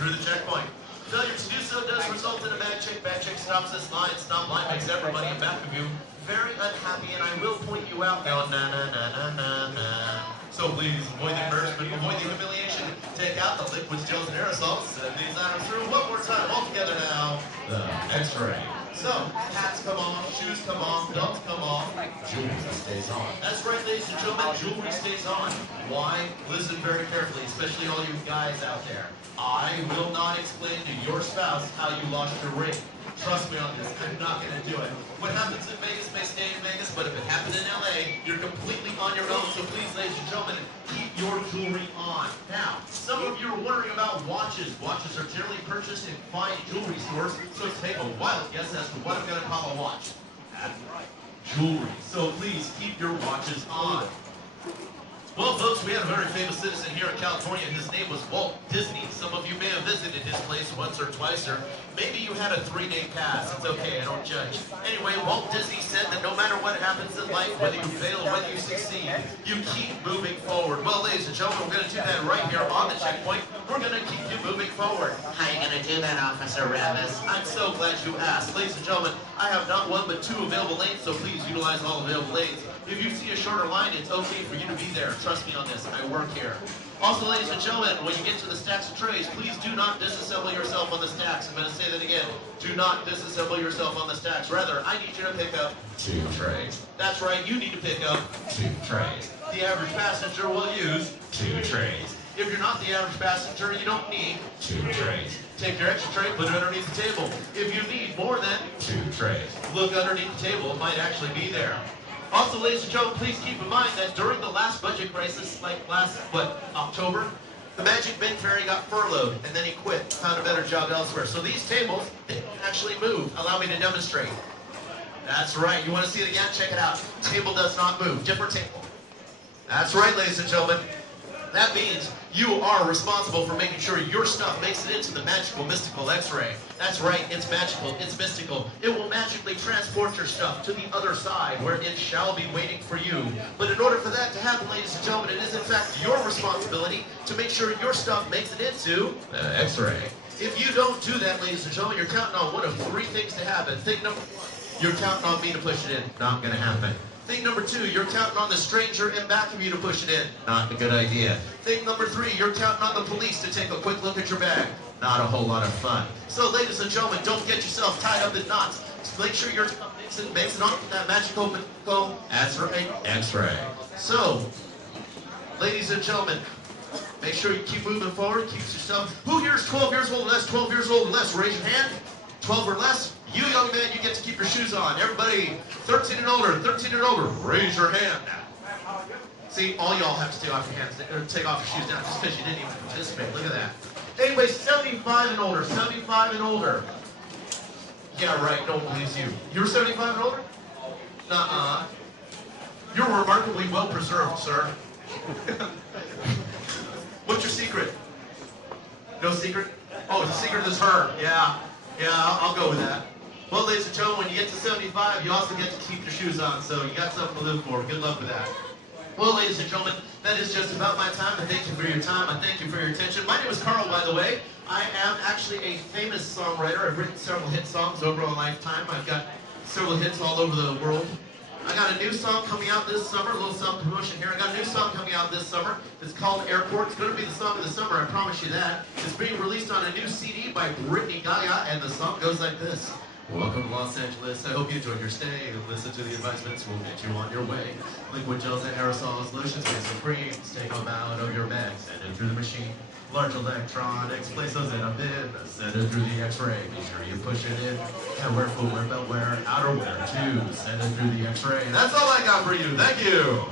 through the checkpoint. Failure to do so does result in a bad check. Bad check stops this line. Stop line makes everybody in back of you very unhappy, and I will point you out now. Na na na na na na. So please avoid the embarrassment, avoid the humiliation. Take out the liquids, gels, and aerosols. Send these items through one more time. All together now. The X-ray. So, hats come off, shoes come off, belts come off, jewelry stays on. That's right, ladies and gentlemen, jewelry stays on. Why? Listen very carefully, especially all you guys out there. I will not explain to your spouse how you lost your ring. Trust me on this, I'm not going to do it. What happens in Vegas may stay in Vegas, but if it happened in LA, you're completely on your own. So please, ladies and gentlemen, keep your jewelry on. Now, some of you are wondering about watches. Watches are generally purchased in fine jewelry stores, so take a wild guess as to what I'm going to call a watch. That's right, jewelry. So please keep your watches on. Well, folks, we had a very famous citizen here in California. His name was Walt Disney. Some of you may have visited his place once or twice, or maybe you had a 3-day pass. It's okay, I don't judge. Anyway, Walt Disney said that no matter what happens in life, whether you fail, whether you succeed, you keep moving forward. Well, ladies and gentlemen, we're going to do that right here on the checkpoint. We're going to keep you moving forward. How are you going to do that, Officer Ravis? I'm so glad you asked. Ladies and gentlemen, I have not one but 2 available lanes, so please utilize all available lanes. If you see a shorter line, it's okay for you to be there. Trust me on this, I work here. Also, ladies and gentlemen, when you get to the stacks of trays, please do not disassemble yourself on the stacks. I'm going to say that again. Do not disassemble yourself on the stacks. Rather, I need you to pick up 2 trays. That's right, you need to pick up 2 trays. The average passenger will use 2 trays. If you're not the average passenger, you don't need 2 trays. Take your extra tray, put it underneath the table. If you need more than 2 trays, look underneath the table, it might actually be there. Also, ladies and gentlemen, please keep in mind that during the last budget crisis, like last, October, the Magic Bin Fairy got furloughed, and then he quit, found a better job elsewhere. So these tables, they actually move. Allow me to demonstrate. That's right. You want to see it again? Check it out. Table does not move. Different table. That's right, ladies and gentlemen. That means you are responsible for making sure your stuff makes it into the magical, mystical X-ray. That's right, it's magical, it's mystical. It will magically transport your stuff to the other side where it shall be waiting for you. But in order for that to happen, ladies and gentlemen, it is in fact your responsibility to make sure your stuff makes it into the X-ray. If you don't do that, ladies and gentlemen, you're counting on one of 3 things to happen. Thing number 1, you're counting on me to push it in. Not gonna happen. Thing number 2, you're counting on the stranger in back of you to push it in. Not a good idea. Thing number 3, you're counting on the police to take a quick look at your bag. Not a whole lot of fun. So, ladies and gentlemen, don't get yourself tied up in knots. Make sure your stuff makes it onto that magical, that's right, X-ray. So, ladies and gentlemen, make sure you keep moving forward, keep your stuff. Who here is 12 years old or less? 12 years old or less, raise your hand. 12 or less. You young man, you get to keep your shoes on. Everybody 13 and older, raise your hand. See, all y'all have to take off your hands, or take off your shoes now just because you didn't even participate. Look at that. Anyway, 75 and older, 75 and older. Yeah, right, no one believes you. You're 75 and older? Nuh-uh. You're remarkably well preserved, sir. What's your secret? No secret? Oh, the secret is her. Yeah, I'll go with that. Well, ladies and gentlemen, when you get to 75, you also get to keep your shoes on, so you got something to live for. Good luck with that. Well, ladies and gentlemen, that is just about my time. I thank you for your time. I thank you for your attention. My name is Carl, by the way. I am actually a famous songwriter. I've written several hit songs over a lifetime. I've got several hits all over the world. I got a new song coming out this summer, a little self-promotion here. I got a new song coming out this summer. It's called Airport. It's going to be the song of the summer, I promise you that. It's being released on a new CD by Brittany Gaga, and the song goes like this. Welcome to Los Angeles. I hope you enjoyed your stay. Listen to the advisements. We'll get you on your way. Liquid gels and aerosols, lotions, face and creams. Take them out of your bag. Send it through the machine. Large electronics. Place those in a bin. Send it through the X-ray. Be sure you push it in. Headwear, footwear, beltwear, outerwear too. Send it through the X-ray. That's all I got for you. Thank you.